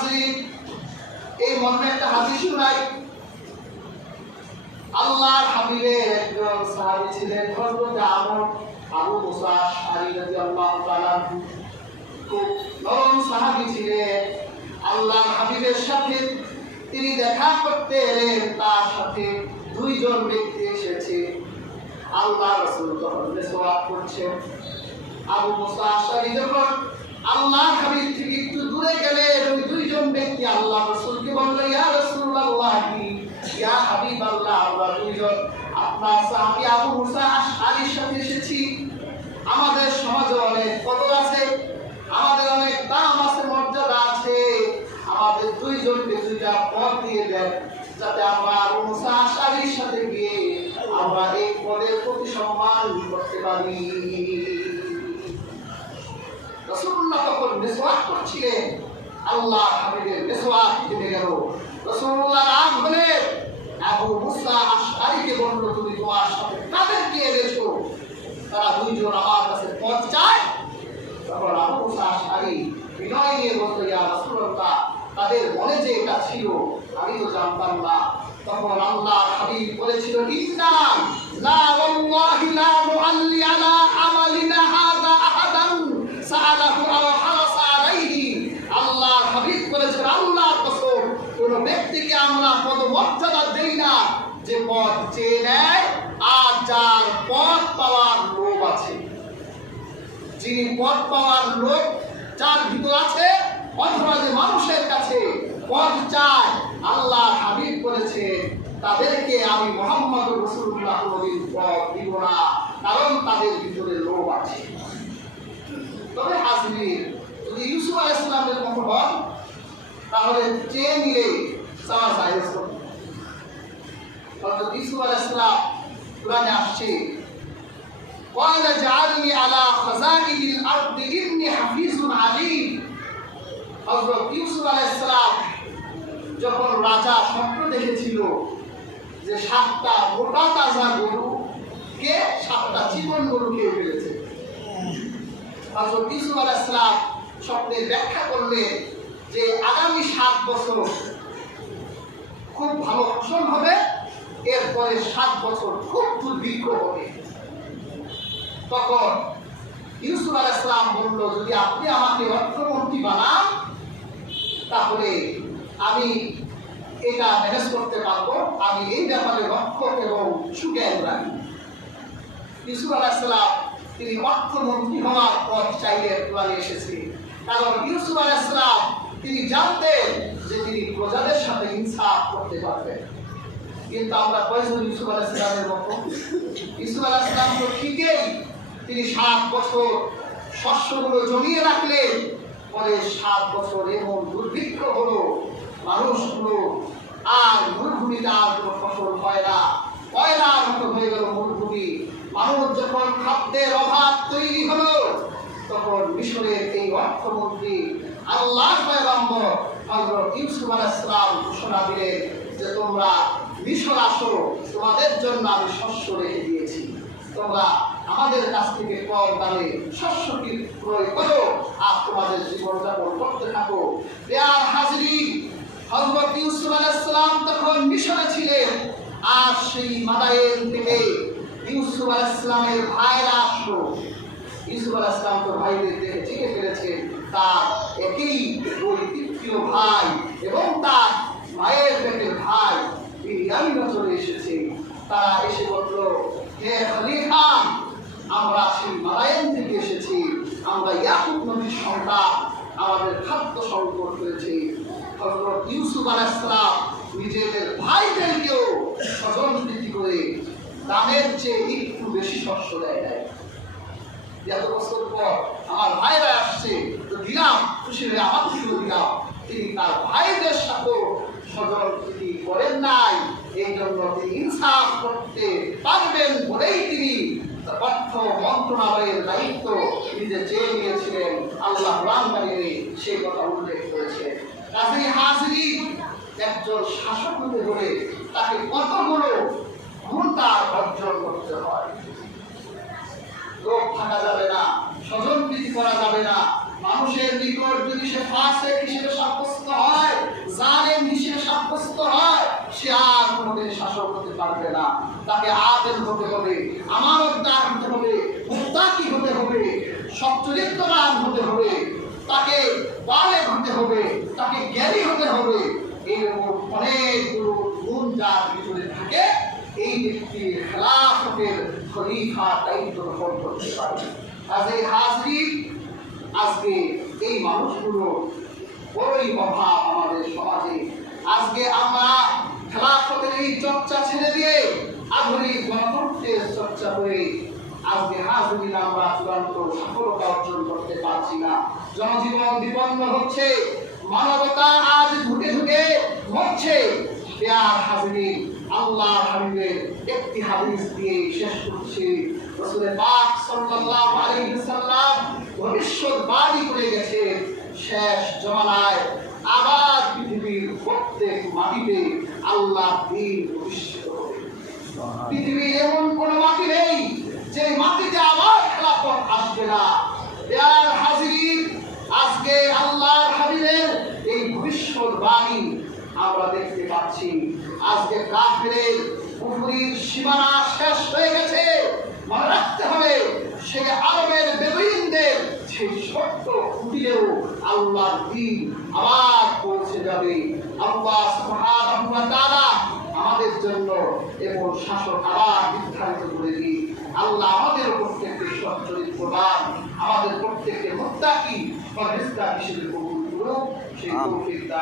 হাজির, এই মর্মে একটা হাদিস শোনাই। আল্লাহর হাবিবের একজন সাহাবী ছিলেন হযরত আবু মুসা আশআরী রাদিয়াল্লাহু তাআলা। খুব নরম সাহাবী ছিলেন। আল্লাহর হাবিবের সাথে তিনি দেখা করতে এলেন, তার সাথে দুইজন ব্যক্তি এসেছে। আল্লাহ রাসূল তখন মেসওয়াক করছেন। আবু মুসা আশআরী যখন আল্লাহর হাবিব থেকে একটু দূরে গেলেন, ওই দুইজন ব্যক্তি আল্লাহ রাসূলকে বলল, ইয়া রাসূলুল্লাহ, ইয়া হাবিবাল্লাহ, আমরা দুইজন আপনার সাহাবী আবু মুসা আশআরীর সাথে এসেছি। আমাদের সমাজে অনেক কদর আছে, আমাদের অনেক দাম আছে, মর্যাদা আছে। আমাদের দুইজনকে দুইটা পদ দিয়ে দেন, যাতে আমরা আবু মুসা আশআরীর সাথে গিয়ে আমরা এই পদের প্রতি সম্মান করতে পারি। রাসূলুল্লাহ তখন মেসওয়াক করছিলেন, আল্লাহ হাবিবের মেসওয়াক থেমে গেল। রাসূলুল্লাহ রাগ হলে আবু মুসা আশআরীকে বলল, তুমি তোমার সাথে কাদেরকে এনেছো? তারা দুইজন আমার কাছে পদ চায়। তখন আবু মুসা আশআরী বিনয় নিয়ে বলল, ইয়া রাসূলুল্লাহ, তাদের মনে যে এটা ছিল আমি তো জানতাম না। তখন আল্লাহ হাবিব বলেছিল, ইন্না লা ওয়াল্লাহি লা নুআল্লি আলা আমালিনা হাযা আহাদান সাআলাহু আও হারাসা আলাইহি। আল্লাহ হাবিব বলেছেন, আল্লাহর কসম, কোন ব্যক্তিকে আমরা পদমর্যাদা দেই না যে পদ চেয়ে নেয় আর যার পদ পাওয়ার লোভ আছে। যিনি পদ পাওয়ার লোভ যার ভিতর আছে, অথবা যে মানুষের কাছে পদ চায়, আল্লাহ হাবিব বলেছে তাদেরকে আমি মুহাম্মদ রাসূলুল্লাহ কোনদিন পদ দিব না, কারণ তাদের ভিতরে লোভ আছে। তবে হাজির, যদি ইউসুফ আলাইহিস সালামের মতো হন, তাহলে চেয়ে নিলে চাওয়া যায়। হযরত ইউসুফ আলাইহিস সালাম কুরআনে আসছে, قال اجعلني على خزائن الارض اني حفيظ عليم। হযরত ইউসুফ আলাইহিস সালাম যখন রাজা স্বপ্ন দেখেছিল যে 7টা মোটা তাজা গরু কে 7টা জীবন গরু খেয়ে ফেলেছে, হযরত ইউসুফ আলাইহিস সালাম স্বপ্নের ব্যাখ্যা করলেন যে আগামী 7 বছর খুব ভালো ফসল হবে, এরপরে 7 বছর খুব দুর্ভিক্ষ হবে। তখন ইউসুফ আলাইহিস সালাম বলল, যদি আপনি আমাকে অর্থমন্ত্রী বানান তাহলে আমি এটা ম্যানেজ করতে পারবো, আমি এই ব্যাপারে রক্ষক এবং সুজ্ঞান রাখি। ইউসুফ আলাইহিস সালাম তিনি অর্থমন্ত্রী হওয়ার পথ চাইলে কোরআনে এসেছে, কারণ ইউসুফ আলাইহিস সালাম তিনি জানতেন যে তিনি প্রজাদের সাথে ইনসাফ করতে পারবেন। কিন্তু আমরা কয়জন ইউসুফ আলাইহিস সালামের মতো? ইউসুফ আলাইহিস সালাম তো ঠিকই তিনি 7 বছর শস্যগুলো জমিয়ে রাখলেন, পরে 7 বছর এমন দুর্ভিক্ষ হলো, মানুষগুলো আর মরুভূমিতে আর কোনো ফসল হয় না, কয়লার মতো হয়ে গেল মরুভূমি। মানুষ যখন খাদ্যের অভাব তৈরি হলো, তখন মিশরের এই অর্থমন্ত্রী আল্লাহর পয়গম্বর হযরত ইউসুফ আলাইহিস সালাম ঘোষণা দিলেন যে তোমরা মিশর আসো, তোমাদের জন্য আমি শস্য রেখে দিয়েছি, তোমরা আমাদের কাছ থেকে কম দামে শস্য ক্রয় করো আর তোমাদের জীবনযাপন করতে থাকো। আর হাজিরিন, হযরত ইউসুফ আলাইহিস সালাম তখন মিশরে ছিলেন, আর সেই মাদায়েন থেকে ইউসুফ আলাইহিস সালামের ভাইরা আসলো। ইউসুফ আলাইহিস সালাম তো ভাইদের দেখে চিনে ফেলেছেন তার একই দুই তৃতীয় ভাই এবং তার মায়ের পেটের ভাই বিনয়ামীন চলে এসেছে। তারা এসে বলল, হে খলিফা, আমরা সেই মাদায়েন থেকে এসেছি, আমরা ইয়াকুব নবীর সন্তান, আমাদের খাদ্য সংকট হয়েছে। হযরত ইউসুফ আলাইহিস সালাম নিজেদের ভাইদেরকেও স্বজন প্রীতি করে দামের চেয়ে একটু বেশি শস্য দেয় নাই। এত বছর পর আমার ভাইরা আসছে তো দিলাম, খুশি হয়ে আমাদেরকেও দিলাম। তিনি তার ভাইদের সাথে স্বজন প্রীতি করেন নাই, এই জন্য তিনি ইনসাফ করতে পারবেন বলেই তিনি অর্থ মন্ত্রণালয়ের দায়িত্ব নিজে চেয়ে নিয়েছিলেন। আল্লাহ কোরআন কারিমে সেই কথা উল্লেখ করেছেন। কাজেই হাজিরিন, একজন শাসক হতে হলে তাকে কতগুলো ক্ষমতা অর্জন করতে হয়। লোক থাকা যাবে না, স্বজন প্রীতি করা যাবে না, মানুষের নিকট যদি সে ফাসিক হিসেবে সাব্যস্ত হয়, জালেম হিসেবে সাব্যস্ত হয়, সে আর কোনোদিন শাসক হতে পারবে না। তাকে আদেল হতে হবে, আমানতদার হতে হবে, মুত্তাকি হতে হবে, সচ্চরিত্রবান হতে হবে, তাকে বালেগ হতে হবে, তাকে জ্ঞানী হতে হবে। এরকম অনেকগুলো গুণ যার ভিতরে থাকে, এই ব্যক্তি খেলাফতের খলিফা দায়িত্ব গ্রহণ করতে পারে। আজ এই হাজরিন, আজকে এই মানুষগুলো বড়ই অভাব আমাদের সমাজে। আজকে আমরা খেলাফতের এই চর্চা ছেড়ে দিয়ে আধুনিক গণতন্ত্রের চর্চা করে আজকে হাজরিন আমরা চূড়ান্ত সফলতা অর্জন করতে পারছি না। জনজীবন বিপন্ন হচ্ছে, মানবতা আজ ঢুকে ঢুকে মরছে। পেয়ার হাজরিন, আল্লাহ হাবিবের একটি হাদিস দিয়ে শেষ করছি। রাসূল পাক সাল্লাল্লাহু আলাইহি ওয়াসাল্লাম ভবিষ্যৎবাণী করে গেছে, শেষ জমানায় আবার পৃথিবীর প্রত্যেক মাটিতে আল্লাহ দ্বীন প্রতিষ্ঠিত হবে। পৃথিবীর এমন কোন মাটি নেই যে মাটিতে আবার খেলাফত আসবে না। পেয়ার হাজরিন, আজকে আল্লাহর হাবিবের এই ভবিষ্যৎবাণী আমরা দেখতে পাচ্ছি। আজকে কাফেরের কুফরির সীমানা শেষ হয়ে গেছে। মনে রাখতে হবে, সে আরবের বেদুইনদের সেই শর্ত ফুটিলেও আল্লাহর দ্বীন আবার পৌঁছে যাবে। আল্লাহ সুবহানাহু ওয়া তাআলা আমাদের জন্য এমন শাসক আবার নির্ধারিত করে দিন। আল্লাহ আমাদের প্রত্যেককে সচ্চরিত্রবান, আমাদের প্রত্যেককে মুত্তাকি পরহেজগার হিসেবে কবুল করুন। সেই তৌফিক দান